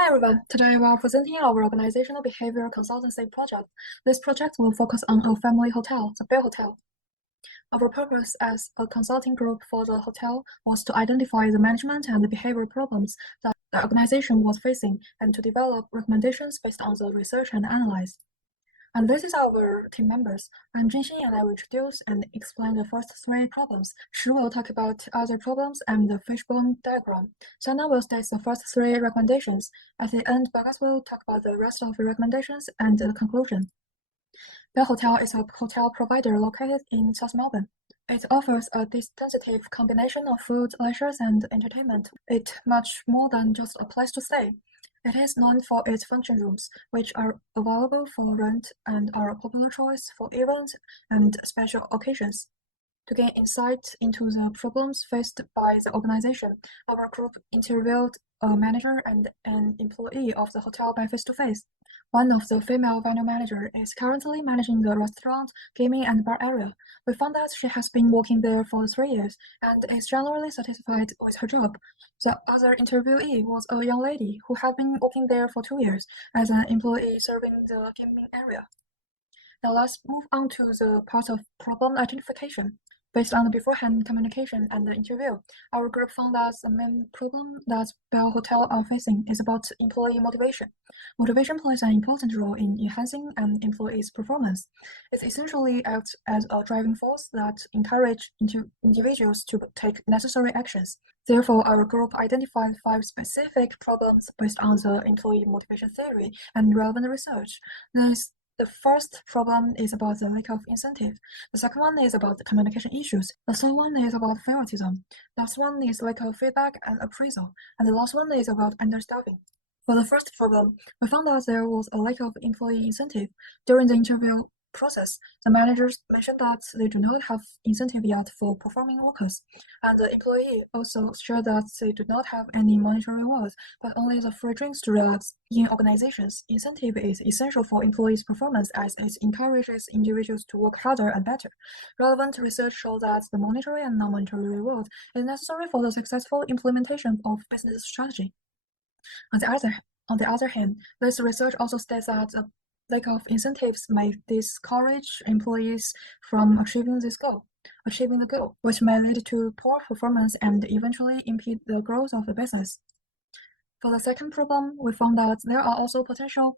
Hi everyone, today we are presenting our organizational behavior consultancy project. This project will focus on a family hotel, the Bell Hotel. Our purpose as a consulting group for the hotel was to identify the management and the behavior problems that the organization was facing and to develop recommendations based on the research and analyze. And this is our team members. I'm Jinxin and I will introduce and explain the first three problems. Shi will talk about other problems and the fishbone diagram. Sana will state the first three recommendations. At the end, Bagas will talk about the rest of the recommendations and the conclusion. Bell Hotel is a hotel provider located in South Melbourne. It offers a distinctive combination of food, leisure, and entertainment. It's much more than just a place to stay. It is known for its function rooms, which are available for rent and are a popular choice for events and special occasions. To gain insight into the problems faced by the organization, our group interviewed a manager and an employee of the hotel by face-to-face. One of the female venue manager is currently managing the restaurant, gaming, and bar area. We found that she has been working there for 3 years and is generally satisfied with her job. The other interviewee was a young lady who had been working there for 2 years as an employee serving the gaming area. Now let's move on to the part of problem identification. Based on the beforehand communication and the interview, our group found that the main problem that Bell Hotel are facing is about employee motivation. Motivation plays an important role in enhancing an employee's performance. It essentially acts as a driving force that encourages individuals to take necessary actions. Therefore, our group identified 5 specific problems based on the employee motivation theory and relevant research. The first problem is about the lack of incentive. The second one is about the communication issues. The third one is about favoritism. The last one is lack of feedback and appraisal. And the last one is about understaffing. For the first problem, we found out there was a lack of employee incentive. During the interview process, the managers mentioned that they do not have incentive yet for performing workers, and the employee also shared that they do not have any monetary rewards, but only the free drinks to relax. In organizations, incentive is essential for employees' performance as it encourages individuals to work harder and better. Relevant research shows that the monetary and non-monetary reward is necessary for the successful implementation of business strategy. On the other hand, this research also states that a lack of incentives may discourage employees from achieving the goal, which may lead to poor performance and eventually impede the growth of the business. For the second problem, we found that there are also potential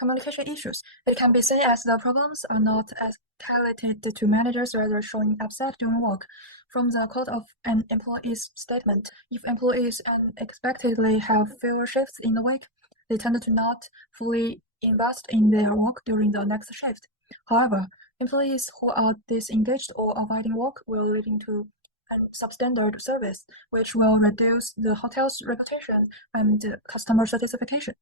communication issues. It can be seen as the problems are not escalated to managers, rather showing upset during work. From the quote of an employee's statement, if employees unexpectedly have fewer shifts in the week, they tend to not fully invest in their work during the next shift. However, employees who are disengaged or avoiding work will lead to substandard service, which will reduce the hotel's reputation and customer satisfaction.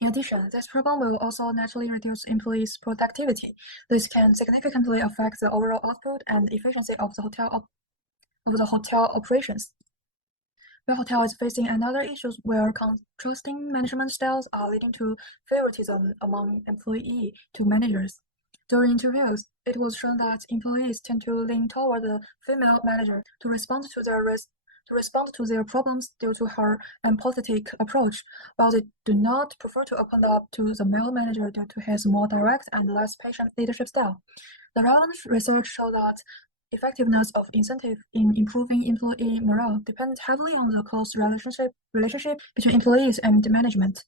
In addition, this problem will also naturally reduce employees' productivity. This can significantly affect the overall output and efficiency of the hotel operations. The hotel is facing another issue where contrasting management styles are leading to favoritism among employee to managers. During interviews, it was shown that employees tend to lean toward the female manager to respond to their problems due to her empathetic approach, while they do not prefer to open up to the male manager due to his more direct and less patient leadership style. The relevant research showed that effectiveness of incentive in improving employee morale depends heavily on the close relationship between employees and management.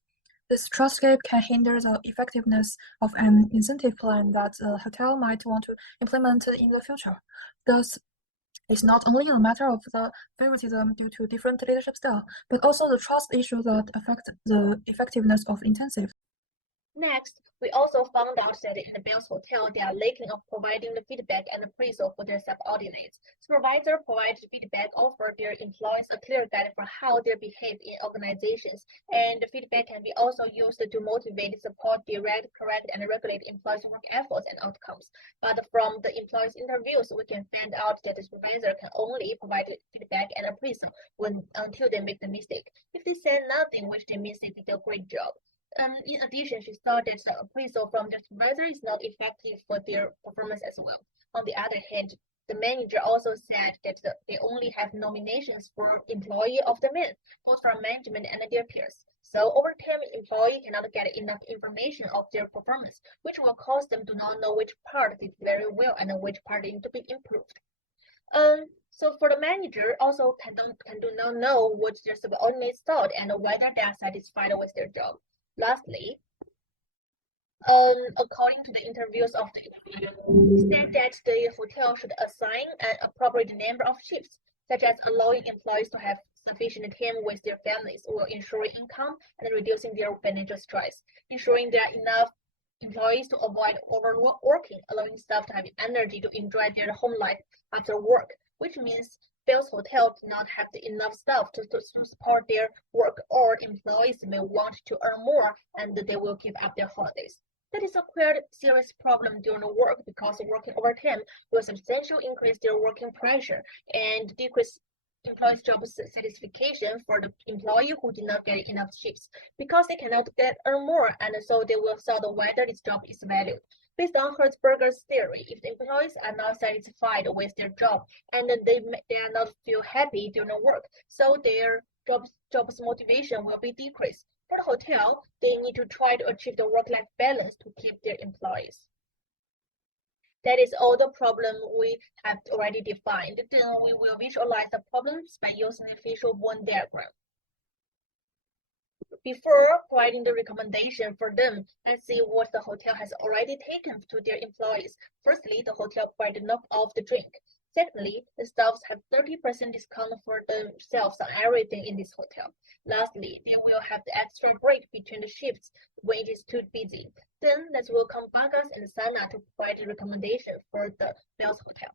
This trust gap can hinder the effectiveness of an incentive plan that the hotel might want to implement in the future. Thus, it's not only a matter of the favoritism due to different leadership style, but also the trust issue that affect the effectiveness of intensive. Next, we also found out that in the Bell's Hotel, they are lacking of providing the feedback and appraisal for their subordinates. Supervisor provides feedback, offer their employees a clear guide for how they behave in organizations, and the feedback can be also used to motivate, support, direct, correct, and regulate employees' work efforts and outcomes. But from the employees' interviews, we can find out that the supervisor can only provide feedback and appraisal until they make the mistake. If they say nothing, which they means they did a great job. In addition, she saw that the appraisal from the supervisor is not effective for their performance as well. On the other hand, the manager also said that they only have nominations for employee of the month, both from management and their peers. So over time, employee cannot get enough information of their performance, which will cause them to not know which part did very well and which part need to be improved. So for the manager, also do not know what their subordinates thought and whether they are satisfied with their job. Lastly, according to the interviews of the employee, said that the hotel should assign an appropriate number of shifts, such as allowing employees to have sufficient time with their families while ensuring income and reducing their financial stress, ensuring there are enough employees to avoid overworking, allowing staff to have energy to enjoy their home life after work, which means Bell's Hotel do not have enough staff to support their work, or employees may want to earn more and they will give up their holidays. That is a quite serious problem during the work because working overtime will substantially increase their working pressure and decrease employees' job satisfaction for the employee who did not get enough shifts because they cannot earn more, and so they will doubt whether this job is valued. Based on Hertzberger's theory, if the employees are not satisfied with their job and they are not feel happy during the work, so their job's motivation will be decreased. For the hotel, they need to try to achieve the work-life balance to keep their employees. That is all the problem we have already defined. Then we will visualize the problems by using the visual Venn diagram. Before providing the recommendation for them, let's see what the hotel has already taken to their employees. Firstly, the hotel provided enough of the drink. Secondly, the staffs have 30% discount for themselves on everything in this hotel. Lastly, they will have the extra break between the shifts when it is too busy. Then let's welcome Bagas and Sana to provide a recommendation for the Bells Hotel.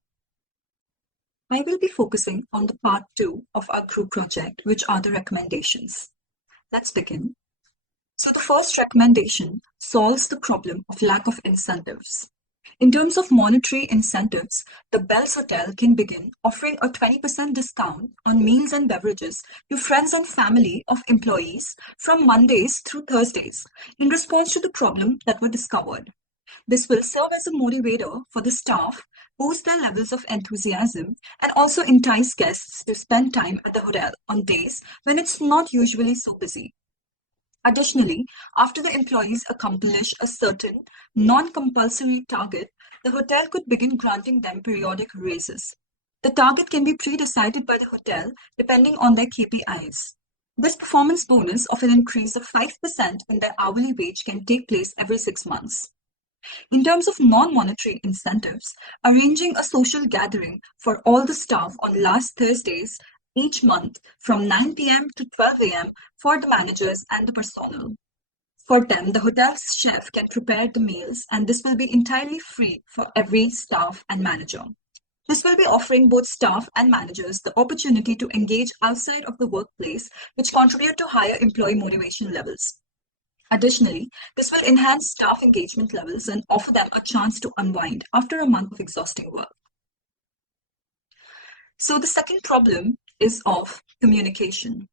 I will be focusing on the part 2 of our group project, which are the recommendations. Let's begin. So the first recommendation solves the problem of lack of incentives. In terms of monetary incentives, the Bells Hotel can begin offering a 20% discount on meals and beverages to friends and family of employees from Mondays through Thursdays in response to the problem that were discovered. This will serve as a motivator for the staff, boost their levels of enthusiasm, and also entice guests to spend time at the hotel on days when it's not usually so busy. Additionally, after the employees accomplish a certain non-compulsory target, the hotel could begin granting them periodic raises. The target can be pre-decided by the hotel depending on their KPIs. This performance bonus of an increase of 5% in their hourly wage can take place every 6 months. In terms of non-monetary incentives, arranging a social gathering for all the staff on last Thursdays each month from 9 p.m. to 12 a.m. for the managers and the personnel. For them, the hotel's chef can prepare the meals, and this will be entirely free for every staff and manager. This will be offering both staff and managers the opportunity to engage outside of the workplace, which contribute to higher employee motivation levels. Additionally, this will enhance staff engagement levels and offer them a chance to unwind after a month of exhausting work. So the second problem is of communication.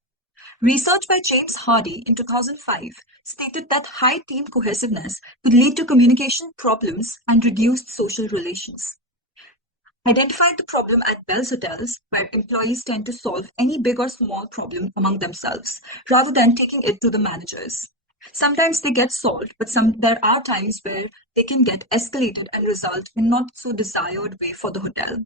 Research by James Hardy in 2005 stated that high team cohesiveness could lead to communication problems and reduced social relations. Identified the problem at Bell's Hotels, where employees tend to solve any big or small problem among themselves, rather than taking it to the managers. Sometimes they get solved, but there are times where they can get escalated and result in not so desired way for the hotel.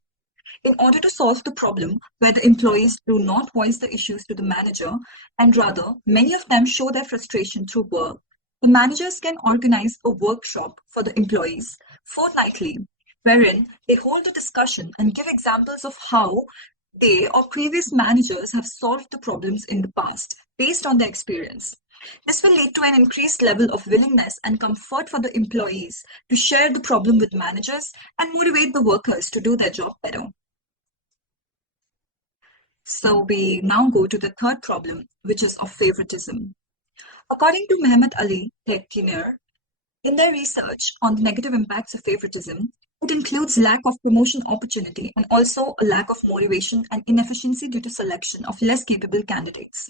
In order to solve the problem where the employees do not voice the issues to the manager, and rather many of them show their frustration through work, the managers can organize a workshop for the employees fortnightly, wherein they hold a discussion and give examples of how they or previous managers have solved the problems in the past based on their experience. This will lead to an increased level of willingness and comfort for the employees to share the problem with managers and motivate the workers to do their job better. So we now go to the third problem, which is of favoritism. According to Mehmet Ali Tekiner, in their research on the negative impacts of favoritism, it includes lack of promotion opportunity and also a lack of motivation and inefficiency due to selection of less capable candidates.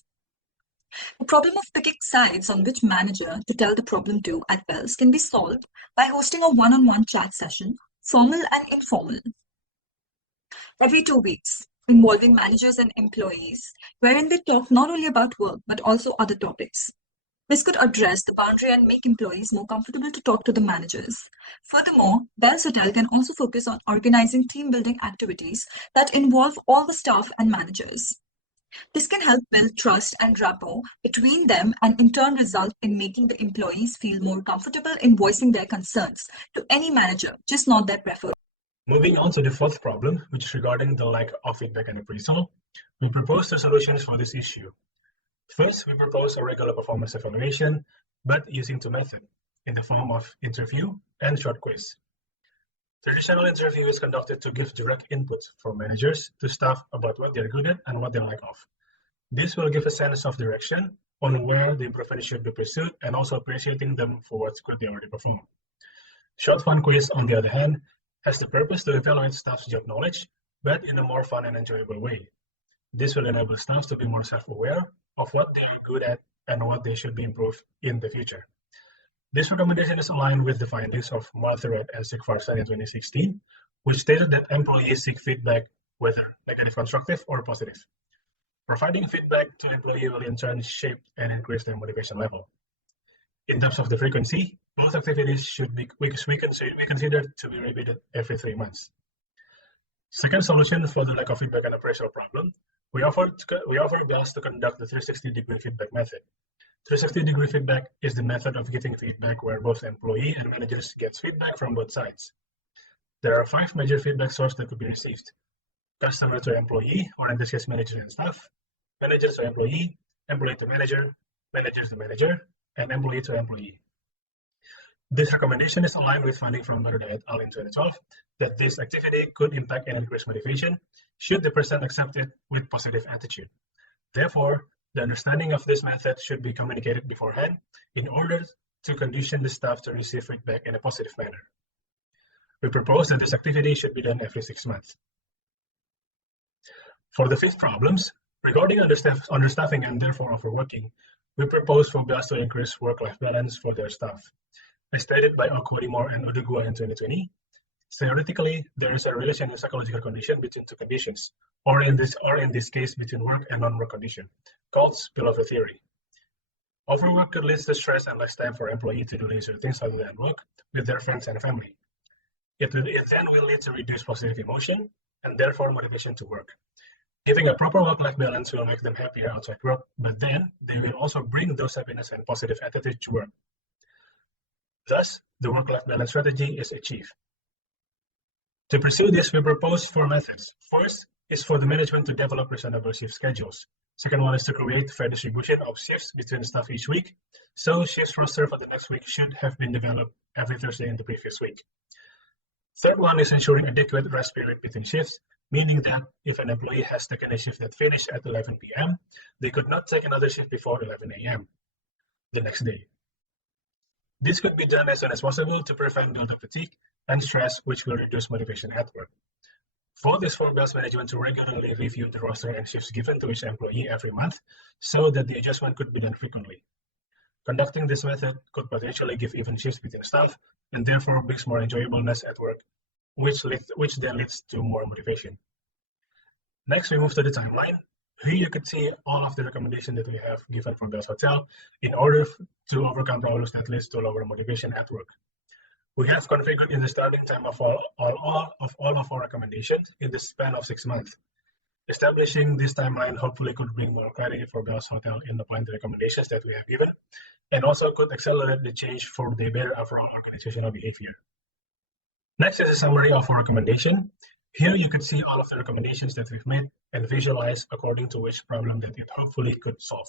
The problem of picking sides on which manager to tell the problem to at Bells can be solved by hosting a one-on-one chat session, formal and informal, every 2 weeks, involving managers and employees, wherein they talk not only about work but also other topics. This could address the boundary and make employees more comfortable to talk to the managers. Furthermore, Bell's Hotel can also focus on organizing team-building activities that involve all the staff and managers. This can help build trust and rapport between them and in turn result in making the employees feel more comfortable in voicing their concerns to any manager, just not their preferred. Moving on to the fourth problem, which is regarding the lack of feedback and appraisal, we propose two solutions for this issue. First, we propose a regular performance evaluation, but using two methods, in the form of interview and short quiz. Traditional interview is conducted to give direct input from managers to staff about what they're good at and what they lack of. This will give a sense of direction on where the improvement should be pursued and also appreciating them for what good they already perform. Short fun quiz, on the other hand, has the purpose to evaluate staff's job knowledge, but in a more fun and enjoyable way. This will enable staff to be more self-aware of what they are good at and what they should be improved in the future. This recommendation is aligned with the findings of Martha and Sigvar study in 2016, which stated that employees seek feedback, whether negative, constructive, or positive. Providing feedback to employees will in turn shape and increase their motivation level. In terms of the frequency, both activities should be we consider to be repeated every 3 months. Second solution for the lack of feedback and appraisal problem, we offer Bells to conduct the 360-degree feedback method. 360-degree feedback is the method of giving feedback where both employee and managers get feedback from both sides. There are 5 major feedback sources that could be received: customer to employee, or in this case, manager and staff; manager to employee; employee to manager; manager to manager; and employee to employee. This recommendation is aligned with finding from Martha et al. In 2012 that this activity could impact and increase motivation should the person accept it with positive attitude. Therefore, the understanding of this method should be communicated beforehand in order to condition the staff to receive feedback in a positive manner. We propose that this activity should be done every 6 months. For the fifth problems, regarding understaffing and therefore overworking, we propose for Bells to increase work-life balance for their staff. As stated by Okwodimor and Odugua in 2020, theoretically, there is a relation in psychological condition between two conditions, or in this case, between work and non-work condition, called spillover theory. Overwork could lead to stress and less time for employees to do leisure things other than work with their friends and family. It then will lead to reduced positive emotion and therefore motivation to work. Giving a proper work-life balance will make them happier outside work, but then they will also bring those happiness and positive attitude to work. Thus, the work-life balance strategy is achieved. To pursue this, we propose 4 methods. First is for the management to develop reasonable shift schedules. Second one is to create fair distribution of shifts between staff each week. So shifts roster for the next week should have been developed every Thursday in the previous week. Third one is ensuring adequate rest period between shifts, meaning that if an employee has taken a shift that finished at 11 p.m., they could not take another shift before 11 a.m. the next day. This could be done as soon as possible to prevent build-up fatigue and stress, which will reduce motivation at work. For this, for Bells management to regularly review the roster and shifts given to each employee every month so that the adjustment could be done frequently. Conducting this method could potentially give even shifts between staff and therefore brings more enjoyableness at work, which then leads to more motivation. Next, we move to the timeline. Here you could see all of the recommendations that we have given for Bells Hotel in order to overcome problems that leads to lower motivation at work. We have configured in the starting time of all of our recommendations in the span of 6 months. Establishing this timeline hopefully could bring more clarity for Bells Hotel in the point recommendations that we have given, and also could accelerate the change for the better overall organizational behavior. Next is a summary of our recommendation. Here you can see all of the recommendations that we've made and visualize according to which problem that it hopefully could solve.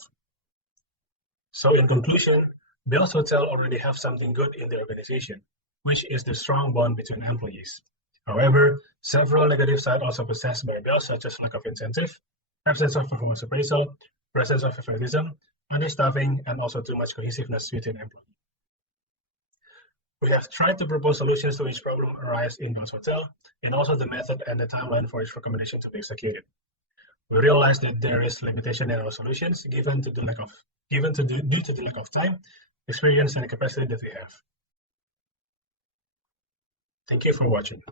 So in conclusion, Bells Hotel already have something good in the organization, which is the strong bond between employees. However, several negative sides also possessed by Bells, such as lack of incentive, absence of performance appraisal, presence of favoritism, understaffing, and also too much cohesiveness within employees. We have tried to propose solutions to each problem arise in Bells Hotel, and also the method and the timeline for each recommendation to be executed. We realize that there is limitation in our solutions due to the lack of time, experience, and capacity that we have. Thank you for watching.